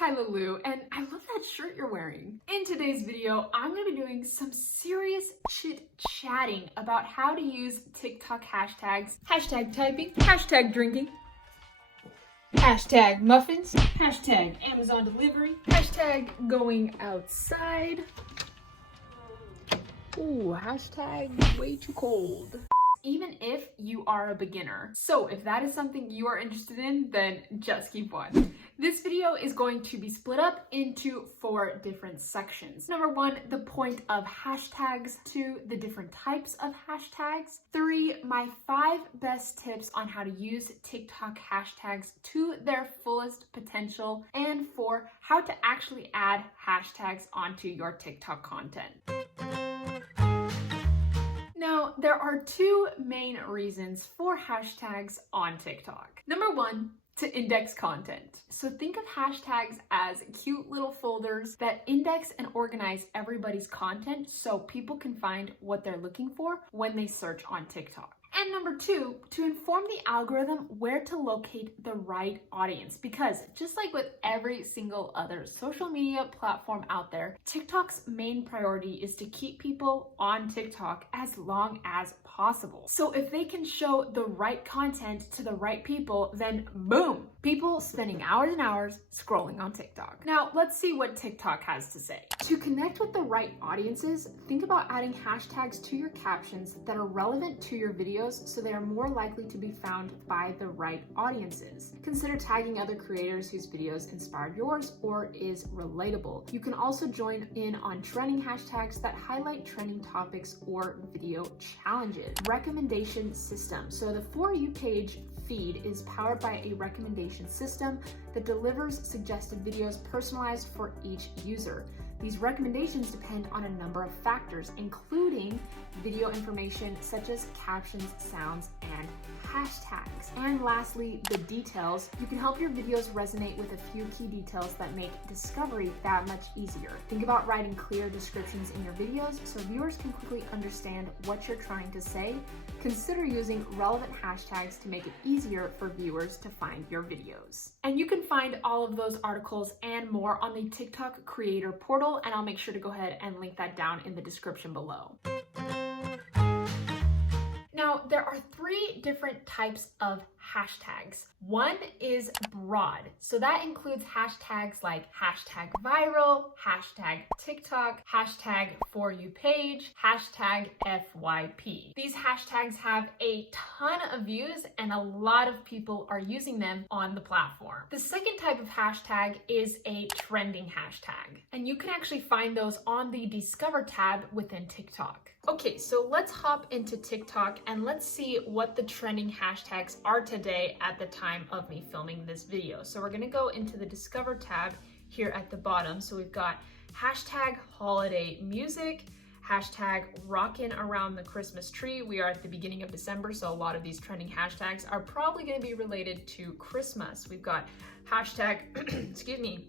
Kyla Lou, and I love that shirt you're wearing. In today's video, I'm gonna be doing some serious chit-chatting about how to use TikTok hashtags, hashtag typing, hashtag drinking, hashtag muffins, hashtag Amazon delivery, hashtag going outside, ooh, hashtag way too cold. Even if you are a beginner. So if that is something you are interested in, then just keep watching. This video is going to be split up into 4 different sections. Number 1, the point of hashtags. 2, the different types of hashtags. 3, my 5 best tips on how to use TikTok hashtags to their fullest potential. And 4, how to actually add hashtags onto your TikTok content. Now, there are 2 main reasons for hashtags on TikTok. Number 1, to index content. So think of hashtags as cute little folders that index and organize everybody's content so people can find what they're looking for when they search on TikTok. And number 2, to inform the algorithm where to locate the right audience. Because just like with every single other social media platform out there, TikTok's main priority is to keep people on TikTok as long as possible. So if they can show the right content to the right people, then boom, people spending hours and hours scrolling on TikTok. Now, let's see what TikTok has to say. To connect with the right audiences, think about adding hashtags to your captions that are relevant to your videos so they are more likely to be found by the right audiences. Consider tagging other creators whose videos inspired yours or is relatable. You can also join in on trending hashtags that highlight trending topics or video challenges. Recommendation system. So the For You page feed is powered by a recommendation system that delivers suggested videos personalized for each user. These recommendations depend on a number of factors, including video information such as captions, sounds, and hashtags. And lastly, the details. You can help your videos resonate with a few key details that make discovery that much easier. Think about writing clear descriptions in your videos so viewers can quickly understand what you're trying to say. Consider using relevant hashtags to make it easier for viewers to find your videos. And you can find all of those articles and more on the TikTok creator portal, and I'll make sure to go ahead and link that down in the description below. Now, there are 3 different types of hashtags. One is broad. So that includes hashtags like hashtag viral, hashtag TikTok, hashtag For You page, hashtag FYP. These hashtags have a ton of views and a lot of people are using them on the platform. The second type of hashtag is a trending hashtag, and you can actually find those on the Discover tab within TikTok. Okay, so let's hop into TikTok and let's see what the trending hashtags are today at the time of me filming this video. So we're gonna go into the Discover tab here at the bottom. So we've got hashtag holiday music, hashtag rockin' around the Christmas tree. We are at the beginning of December, so a lot of these trending hashtags are probably gonna be related to Christmas. We've got hashtag, excuse me,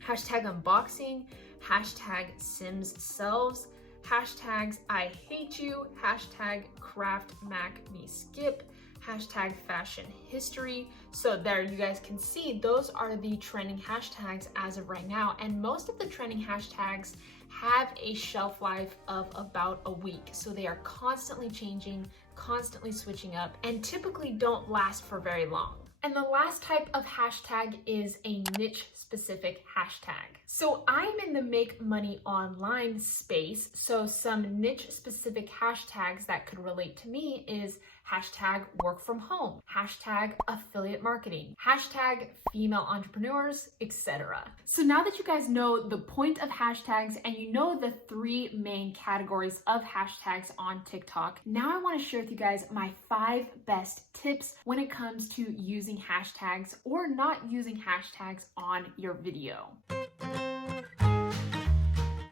hashtag unboxing, hashtag Sims selves, hashtags I hate you, hashtag craft mac me skip, hashtag fashion history. So there you guys can see those are the trending hashtags as of right now, and most of the trending hashtags have a shelf life of about a week. So they are constantly changing, constantly switching up, and typically don't last for very long. And the last type of hashtag is a niche specific hashtag. So I'm in the make money online space. So some niche specific hashtags that could relate to me is hashtag work from home, hashtag affiliate marketing, hashtag female entrepreneurs, etc. So now that you guys know the point of hashtags and you know the 3 main categories of hashtags on TikTok, now I want to share with you guys my 5 best tips when it comes to using hashtags or not using hashtags on your video.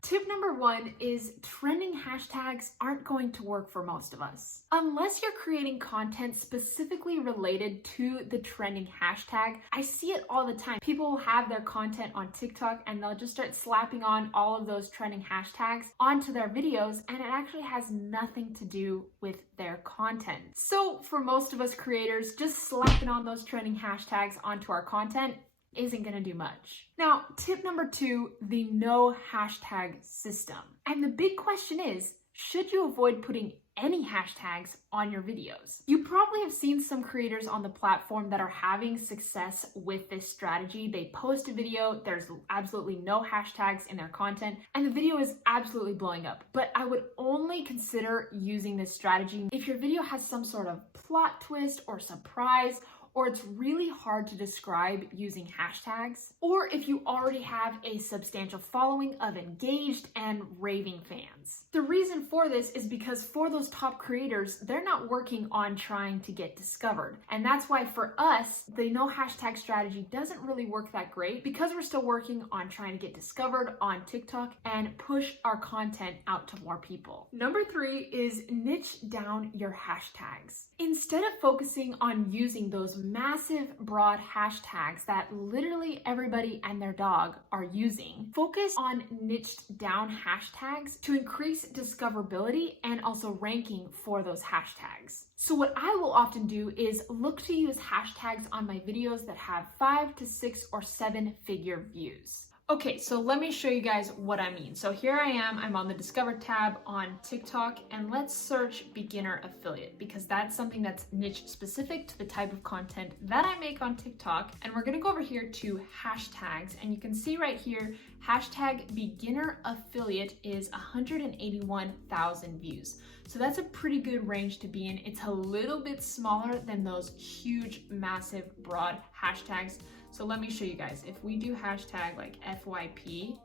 Tip number 1 is trending hashtags aren't going to work for most of us. Unless you're creating content specifically related to the trending hashtag, I see it all the time. People will have their content on TikTok and they'll just start slapping on all of those trending hashtags onto their videos, and it actually has nothing to do with their content. So for most of us creators, just slapping on those trending hashtags onto our content isn't gonna do much. Now, tip number 2, the no hashtag system. And the big question is, should you avoid putting any hashtags on your videos? You probably have seen some creators on the platform that are having success with this strategy. They post a video, there's absolutely no hashtags in their content, and the video is absolutely blowing up. But I would only consider using this strategy if your video has some sort of plot twist or surprise, or it's really hard to describe using hashtags, or if you already have a substantial following of engaged and raving fans. The reason for this is because for those top creators, they're not working on trying to get discovered. And that's why for us, the no hashtag strategy doesn't really work that great because we're still working on trying to get discovered on TikTok and push our content out to more people. Number 3 is niche down your hashtags. Instead of focusing on using those massive broad hashtags that literally everybody and their dog are using, focus on niched down hashtags to increase discoverability and also ranking for those hashtags. So what I will often do is look to use hashtags on my videos that have 5 to 6 or 7 figure views. Okay, so let me show you guys what I mean. So here I am, I'm on the Discover tab on TikTok, and let's search beginner affiliate because that's something that's niche specific to the type of content that I make on TikTok. And we're gonna go over here to hashtags, and you can see right here, hashtag beginner affiliate is 181,000 views. So that's a pretty good range to be in. It's a little bit smaller than those huge, massive, broad hashtags. So let me show you guys. If we do hashtag like FYP,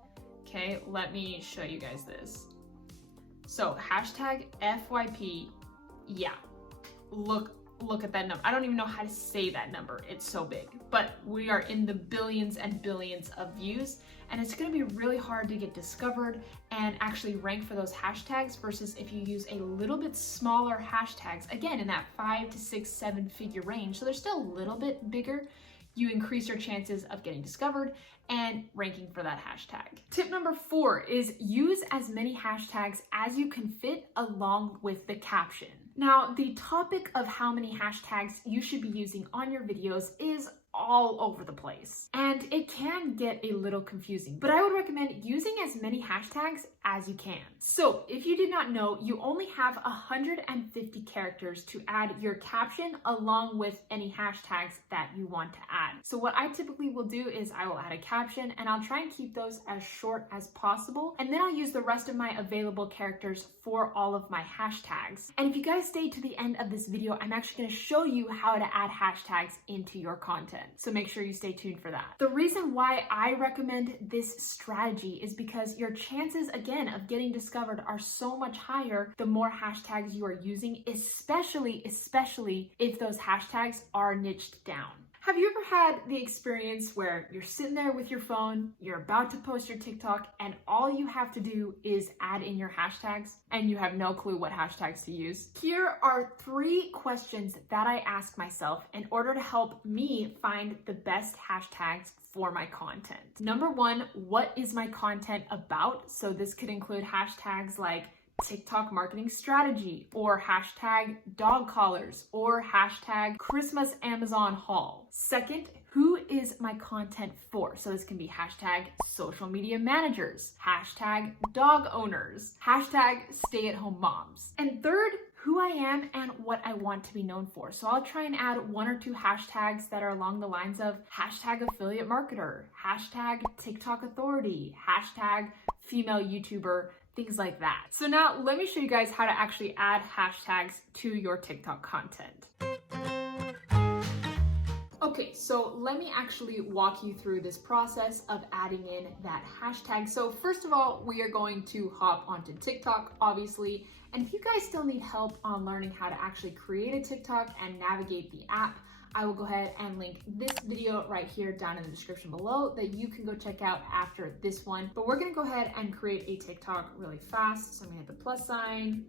okay, let me show you guys this. So hashtag FYP, yeah, look at that number. I don't even know how to say that number. It's so big, but we are in the billions and billions of views, and it's gonna be really hard to get discovered and actually rank for those hashtags versus if you use a little bit smaller hashtags, again, in that 5 to 6, 7 figure range. So they're still a little bit bigger. You increase your chances of getting discovered and ranking for that hashtag. Tip number 4 is use as many hashtags as you can fit along with the caption. Now, the topic of how many hashtags you should be using on your videos is all over the place, and it can get a little confusing, but I would recommend using as many hashtags as you can. So if you did not know, you only have 150 characters to add your caption along with any hashtags that you want to add. So what I typically will do is I will add a caption, and I'll try and keep those as short as possible, and then I'll use the rest of my available characters for all of my hashtags. And if you guys stay to the end of this video, I'm actually going to show you how to add hashtags into your content. So make sure you stay tuned for that. The reason why I recommend this strategy is because your chances, again, of getting discovered are so much higher the more hashtags you are using, especially if those hashtags are niched down. Have you ever had the experience where you're sitting there with your phone, you're about to post your TikTok, and all you have to do is add in your hashtags and you have no clue what hashtags to use? Here are 3 questions that I ask myself in order to help me find the best hashtags for my content. Number 1, what is my content about? So this could include hashtags like TikTok marketing strategy, or hashtag dog collars, or hashtag Christmas Amazon haul. Second, who is my content for? So this can be hashtag social media managers, hashtag dog owners, hashtag stay-at-home moms. And third, who I am and what I want to be known for. So I'll try and add 1 or 2 hashtags that are along the lines of hashtag affiliate marketer, hashtag TikTok authority, hashtag female YouTuber, things like that. So now let me show you guys how to actually add hashtags to your TikTok content. Okay, so let me actually walk you through this process of adding in that hashtag. So first of all, we are going to hop onto TikTok, obviously. And if you guys still need help on learning how to actually create a TikTok and navigate the app, I will go ahead and link this video right here down in the description below that you can go check out after this one. But we're gonna go ahead and create a TikTok really fast. So I'm gonna hit the plus sign.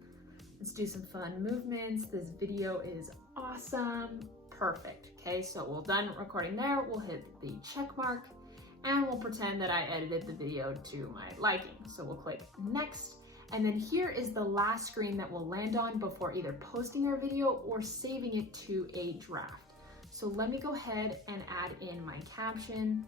Let's do some fun movements. This video is awesome. Perfect. Okay, so we're done recording there. We'll hit the check mark and we'll pretend that I edited the video to my liking. So we'll click next. And then here is the last screen that we'll land on before either posting our video or saving it to a draft. So let me go ahead and add in my caption.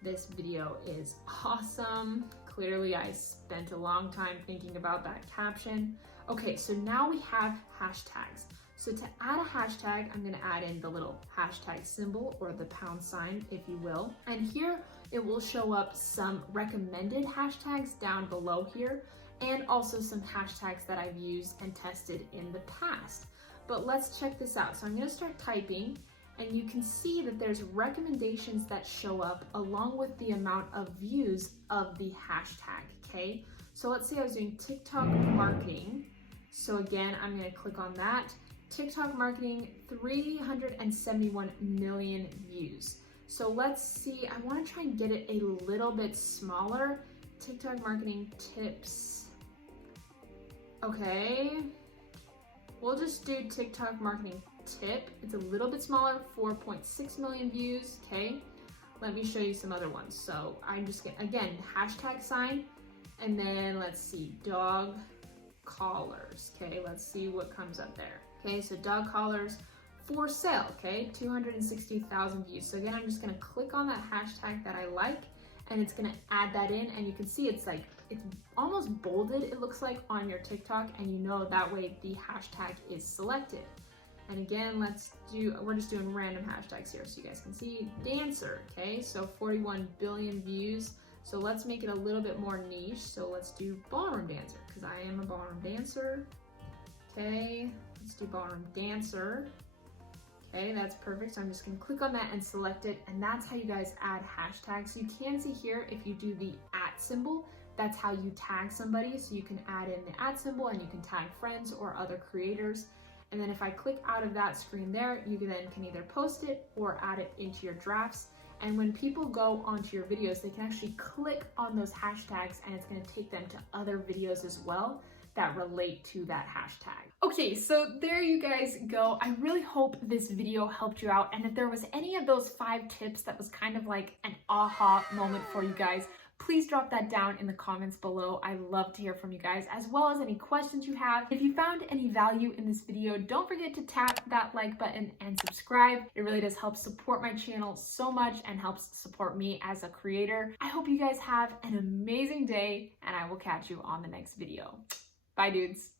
This video is awesome. Clearly I spent a long time thinking about that caption. Okay, so now we have hashtags. So to add a hashtag, I'm gonna add in the little hashtag symbol or the £, if you will. And here it will show up some recommended hashtags down below here, and also some hashtags that I've used and tested in the past. But let's check this out. So I'm gonna start typing, and you can see that there's recommendations that show up along with the amount of views of the hashtag, okay? So let's say I was doing TikTok marketing. So again, I'm gonna click on that. TikTok marketing, 371 million views. So let's see, I wanna try and get it a little bit smaller. TikTok marketing tips. Okay, we'll just do TikTok marketing tip. It's a little bit smaller, 4.6 million views, okay? Let me show you some other ones. So I'm just gonna, again, hashtag sign, and then let's see, dog collars, okay? Let's see what comes up there. Okay, so dog collars for sale, okay? 260,000 views. So again, I'm just gonna click on that hashtag that I like, and it's gonna add that in, and you can see it's like, it's almost bolded, it looks like, on your TikTok, and you know that way the hashtag is selected. And again, we're just doing random hashtags here so you guys can see. Dancer, okay? So 41 billion views. So let's make it a little bit more niche. So let's do ballroom dancer, because I am a ballroom dancer. Okay, let's do ballroom dancer. Okay, that's perfect. So I'm just gonna click on that and select it. And that's how you guys add hashtags. You can see here, if you do the @ symbol, that's how you tag somebody. So you can add in the @ symbol and you can tag friends or other creators. And then if I click out of that screen there, you then can either post it or add it into your drafts. And when people go onto your videos, they can actually click on those hashtags, and it's gonna take them to other videos as well that relate to that hashtag. Okay, so there you guys go. I really hope this video helped you out. And if there was any of those 5 tips that was kind of like an aha moment for you guys, please drop that down in the comments below. I love to hear from you guys, as well as any questions you have. If you found any value in this video, don't forget to tap that like button and subscribe. It really does help support my channel so much and helps support me as a creator. I hope you guys have an amazing day, and I will catch you on the next video. Bye, dudes.